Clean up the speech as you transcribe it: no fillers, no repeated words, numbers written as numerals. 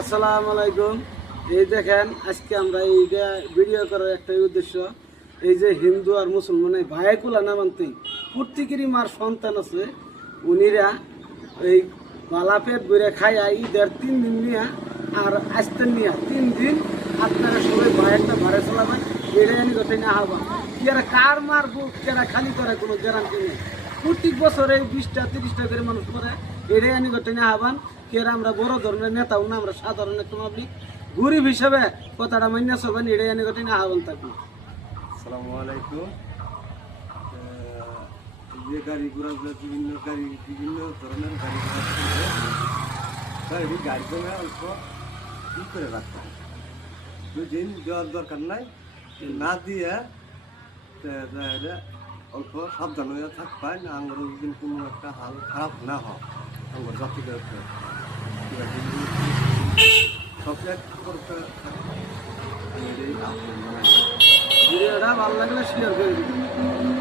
আসসালামু আলাইকুম। এই দেখেন আজকে আমরা এইটা ভিডিও করার একটাই উদ্দেশ্য, এই যে হিন্দু আর মুসলমানের ভাইকুলা না মানতে প্রত্যেকেরই মার সন্তান আছে, উনিরা এই বালা পেট বইরে খাইয়া ঈদের 3 দিন নিয়ে আর আসতেন নিয়ে 3 দিন আপনারা সবাই ভাইয়েরটা ভাড়ে চলাবেন, এটাই আমি কথা না হবা এরা কার মারবো এরা খালি করে কোনো গ্যারান্টি নেই। প্রত্যেক বছরে 20টা 30টা করে মানুষ করে, এটাই আমি কথা না হবান কেরা আমরা বড় ধরনের নেতাও না, আমরা সাধারণ একটা পাবলিক গরিব হিসাবে কথাটা মান্য চলবেন, এটাই আমি কথা না হবান থাকি। আসসালামু আলাইকুম। যে গাড়ি ঘোড়াগুলো বিভিন্ন ধরনের গাড়ি ঘোড়া গাড়ি জমে অল্প ই করে রাখতে হয়, দুদিন দেওয়ার দরকার নাই, না দিয়ে অল্প সাবধান হয়ে থাকবেন, আঙ্গুর দিন কোনো একটা হাল খারাপ না হয়, আঙ্গুর জাতিকে সব এক করতে ভিডিওটা ভালো লাগলে শেয়ার করে দিবেন।